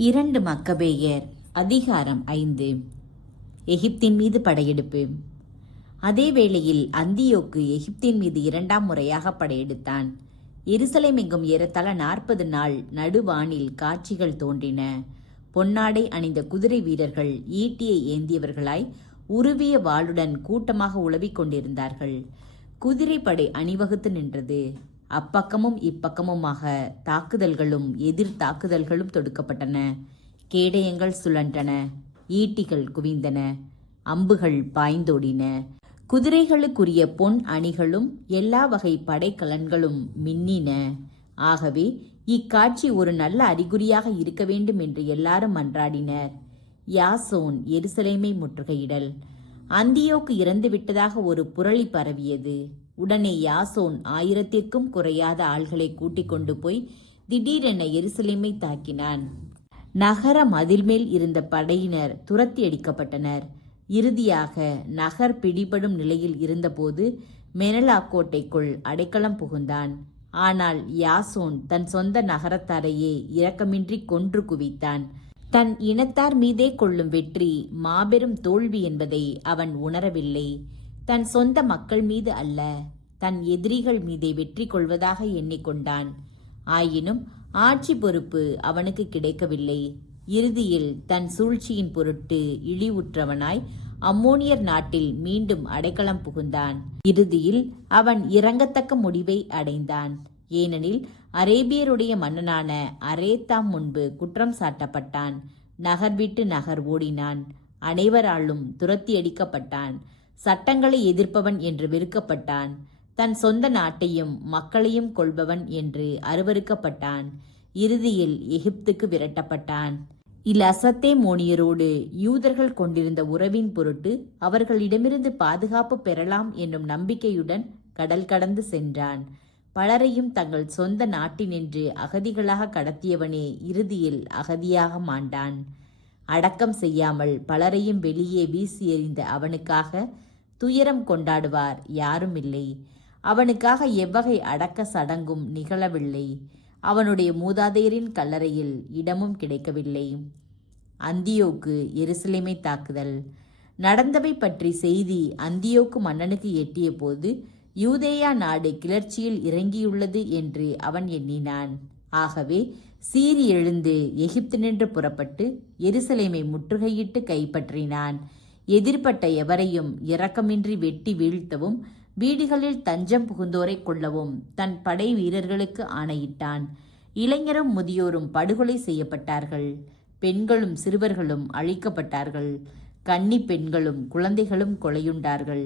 2 மக்கபேயர் அதிகாரம் 5. எகிப்தின் மீது படையெடுப்பு. அதே வேளையில் அந்தியோக்கு எகிப்தின் மீது 2ஆம் முறையாக படையெடுத்தான். எருசலேம் எங்கும் ஏறத்தாழ 40 நாள் நடுவானில் காட்சிகள் தோன்றின. பொன்னாடை அணிந்த குதிரை வீரர்கள் ஈட்டியை ஏந்தியவர்களாய் உருவிய வாளுடன் கூட்டமாக உலவிக் கொண்டிருந்தார்கள். குதிரைப்படை அணிவகுத்து நின்றது. அப்பக்கமும் இப்பக்கமுமாக தாக்குதல்களும் எதிர் தாக்குதல்களும் தொடுக்கப்பட்டன. கேடயங்கள் சுழன்றன, ஈட்டிகள் குவிந்தன, அம்புகள் பாய்ந்தோடின. குதிரைகளுக்குரிய பொன் அணிகளும் எல்லா வகை படைக்கலன்களும் மின்னின. ஆகவே இக்காட்சி ஒரு நல்ல அறிகுறியாக இருக்க வேண்டும் என்று எல்லாரும் மன்றாடினர். யாசோன் எருசலேமை முற்றுகையிடல். அந்தியோக்கு இறந்துவிட்டதாக ஒரு புரளி பரவியது. உடனே யாசோன் 1000க்கும் குறையாத ஆள்களை கூட்டிக் கொண்டு போய் திடீரென எருசலேமை தாக்கினான். நகர மதில்மேல் இருந்த படையினர் துரத்தி அடிக்கப்பட்டனர். இறுதியாக நகர் பிடிபடும் நிலையில் இருந்தபோது மெனலா கோட்டைக்குள் அடைக்கலம் புகுந்தான். ஆனால் யாசோன் தன் சொந்த நகரத்தாரையே இரக்கமின்றி கொன்று குவித்தான். தன் இனத்தார் மீதே கொள்ளும் வெற்றி மாபெரும் தோல்வி என்பதை அவன் உணரவில்லை. தன் சொந்த மக்கள் மீது அல்ல, தன் எதிரிகள் மீதே வெற்றி கொள்வதாக எண்ணிக்கொண்டான். ஆயினும் ஆட்சி பொறுப்பு அவனுக்கு கிடைக்கவில்லை. இறுதியில் தன் சூழ்ச்சியின் பொருட்டு இழிவுற்றவனாய் அம்மோனியர் நாட்டில் மீண்டும் அடைக்கலம் புகுந்தான். இறுதியில் அவன் இறங்கத்தக்க முடிவை அடைந்தான். ஏனெனில் அரேபியருடைய மன்னனான அரேத்தாம் முன்பு குற்றம் சாட்டப்பட்டான். நகர் விட்டு நகர் ஓடினான். அனைவராலும் துரத்தி அடிக்கப்பட்டான். சட்டங்களை எதிர்ப்பவன் என்று வெறுக்கப்பட்டான். தன் சொந்த நாட்டையும் மக்களையும் கொள்பவன் என்று அருவருக்கப்பட்டான். இறுதியில் எகிப்துக்கு விரட்டப்பட்டான். இலசத்தேமோனியரோடு யூதர்கள் கொண்டிருந்த உறவின் பொருட்டு அவர்களிடமிருந்து பாதுகாப்பு பெறலாம் என்னும் நம்பிக்கையுடன் கடல் கடந்து சென்றான். பலரையும் தங்கள் சொந்த நாட்டினின்று அகதிகளாக கடத்தியவனே இறுதியில் அகதியாக மாண்டான். அடக்கம் செய்யாமல் பலரையும் வெளியே வீசி எறிந்த அவனுக்காக துயரம் கொண்டாடுவார் யாரும் இல்லை. அவனுக்காக எவ்வகை அடக்க சடங்கும் நிகழவில்லை. அவனுடைய மூதாதையரின் கல்லறையில் இடமும் கிடைக்கவில்லை. அந்தியோக்கு எருசலேமை தாக்குதல். நடந்தவை பற்றி செய்தி அந்தியோக்கு மன்னனுக்கு எட்டிய போது யூதேயா நாடு கிளர்ச்சியில் இறங்கியுள்ளது என்று அவன் எண்ணினான். ஆகவே சீறி எழுந்து எகிப்தினின்று புறப்பட்டு எருசலேமை முற்றுகையிட்டு கைப்பற்றினான். எதிர்ப்பட்ட எவரையும் இரக்கமின்றி வெட்டி வீழ்த்தவும் வீடுகளில் தஞ்சம் புகுந்தோரை கொள்ளவும் தன் படை வீரர்களுக்கு ஆணையிட்டான். இளைஞரும் முதியோரும் படுகொலை செய்யப்பட்டார்கள். பெண்களும் சிறுவர்களும் அழிக்கப்பட்டார்கள். கன்னி பெண்களும் குழந்தைகளும் கொலையுண்டார்கள்.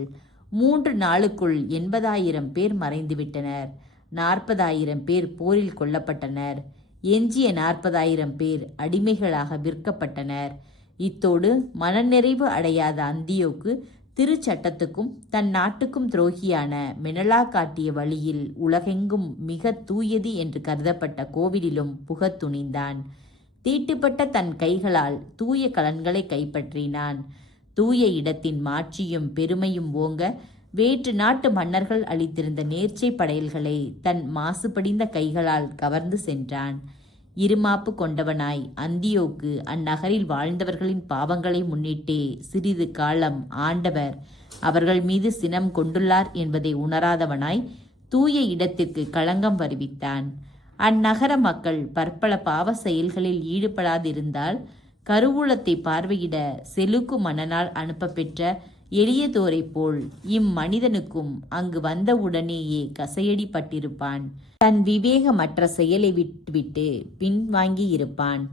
3 நாளுக்குள் 80,000 பேர் மறைந்துவிட்டனர். 40,000 பேர் போரில் கொல்லப்பட்டனர். எஞ்சிய 40,000 பேர் அடிமைகளாக விற்கப்பட்டனர். இத்தோடு மனநிறைவு அடையாத அந்தியோக்கு திருச்சட்டத்துக்கும் தன் நாட்டுக்கும் துரோகியான மெனலா காட்டிய வழியில் உலகெங்கும் மிக தூயது என்று கருதப்பட்ட கோவிலிலும் புகத் துணிந்தான். தீட்டுப்பட்ட தன் கைகளால் தூய கலன்களை கைப்பற்றினான். தூய இடத்தின் மாட்சியும் பெருமையும் ஓங்க வேற்று நாட்டு மன்னர்கள் அளித்திருந்த நேர்ச்சை படையல்களை தன் மாசுபடிந்த கைகளால் கவர்ந்து சென்றான். இருமாப்பு கொண்டவனாய் அந்தியோக்கு அந்நகரில் வாழ்ந்தவர்களின் பாவங்களை முன்னிட்டே சிறிது காலம் ஆண்டவர் அவர்கள் மீது சினம் கொண்டுள்ளார் என்பதை உணராதவனாய் தூய இடத்திற்கு களங்கம் வருவித்தான். அந்நகர மக்கள் பற்பல பாவ செயல்களில் ஈடுபடாதிருந்தால் கருவூலத்தை பார்வையிட செலுக்கு மன்னனால் அனுப்ப பெற்ற எளியதோரை போல் இம்மனிதனுக்கும் அங்கு வந்தவுடனேயே கசையடிப்பட்டிருப்பான். தன் விவேகமற்ற செயலை விட்டுவிட்டு பின்வாங்கி இருப்பான்.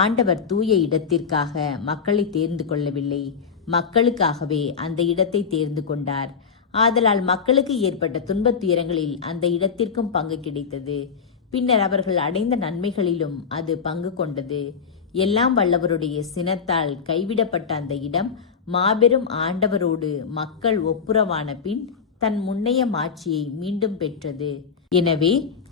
ஆண்டவர் தூய இடத்திற்காக மக்களை தேர்ந்து கொள்ளவில்லை, மக்களுக்காகவே அந்த இடத்தை தேர்ந்து கொண்டார். ஆதலால் மக்களுக்கு ஏற்பட்ட துன்பத் துயரங்களில் அந்த இடத்திற்கும் பங்கு கிடைத்தது. பின்னர் அவர்கள் அடைந்த நன்மைகளிலும் அது பங்கு கொண்டது. எல்லாம் வல்லவருடைய சினத்தால் கைவிடப்பட்ட அந்த இடம் மாபெரும் ஆண்டவரோடு மக்கள் ஒப்புரவான பின் தன் முன்னைய மாட்சியை மீண்டும் பெற்றது. எனவே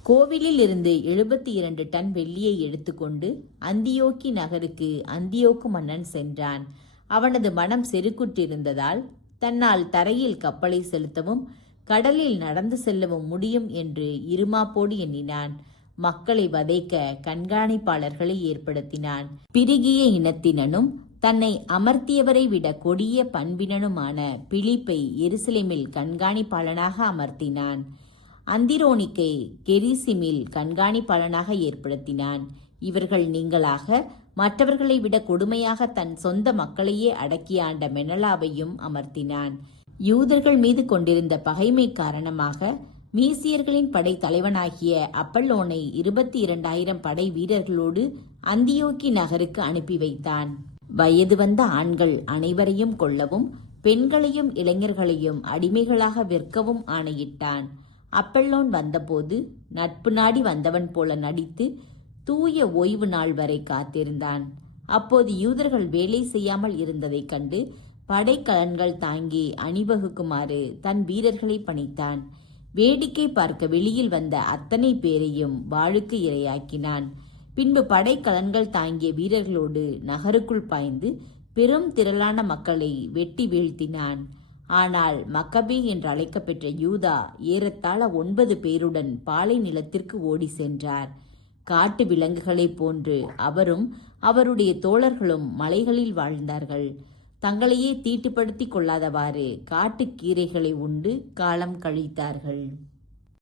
கோவிலில் இருந்து 72 டன் வெள்ளியை எடுத்துக்கொண்டு அந்தியோக்கி நகருக்கு அந்தியோக்கு மன்னன் சென்றான். அவனது மனம் செருக்குற்றிருந்ததால் தன்னால் தரையில் கப்பலை செலுத்தவும் கடலில் நடந்து செல்லவும் முடியும் என்று இருமாப்போடு எண்ணினான். மக்களை வதைக்க கண்காணிப்பாளர்களை ஏற்படுத்தினான். பிரிகிய இனத்தினனும் தன்னை அமர்த்தியவரை விட கொடிய பண்பினனுமான பிலிப்பை எருசலேமில் கண்காணிப்பாளனாக அமர்த்தினான். அந்திரோனிக்கை கெரிசிமில் கண்காணிப்பாளனாக ஏற்படுத்தினான். இவர்கள் நீங்களாக மற்றவர்களை விட கொடுமையாக தன் சொந்த மக்களையே அடக்கி ஆண்ட மெனலாவையும் அமர்த்தினான். யூதர்கள் மீது கொண்டிருந்த பகைமை காரணமாக மீசியர்களின் படை தலைவனாகிய அப்பல்லோனை 22,000 படை வீரர்களோடு அந்தியோக்கி நகருக்கு அனுப்பி வைத்தான். வயது வந்த ஆண்கள் அனைவரையும் கொல்லவும் பெண்களையும் இளைஞர்களையும் அடிமைகளாக விற்கவும் ஆணையிட்டான். அப்பல்லோன் வந்தபோது நட்பு நாடி வந்தவன் போல நடித்து தூய ஓய்வு நாள் வரை காத்திருந்தான். அப்போது யூதர்கள் வேலை செய்யாமல் இருந்ததைக் கண்டு படைக்கலன்கள் தாங்கி அணிவகுக்குமாறு தன் வீரர்களை பணித்தான். வேடிக்கை பார்க்க வெளியில் வந்த அத்தனை பேரையும் வாளுக்கு இரையாக்கினான். பின்பு படைக்கலன்கள் தாங்கிய வீரர்களோடு நகருக்குள் பாய்ந்து பெரும் திரளான மக்களை வெட்டி வீழ்த்தினான். ஆனால் மக்கபே என்று அழைக்கப்பெற்ற யூதா ஏறத்தாழ 9 பேருடன் பாலை நிலத்திற்கு ஓடி சென்றார். காட்டு விலங்குகளைப் போன்று அவரும் அவருடைய தோழர்களும் மலைகளில் வாழ்ந்தார்கள். தங்களையே தீட்டுப்படுத்திக் கொள்ளாதவாறு காட்டுக் கீரைகளை உண்டு காலம் கழித்தார்கள்.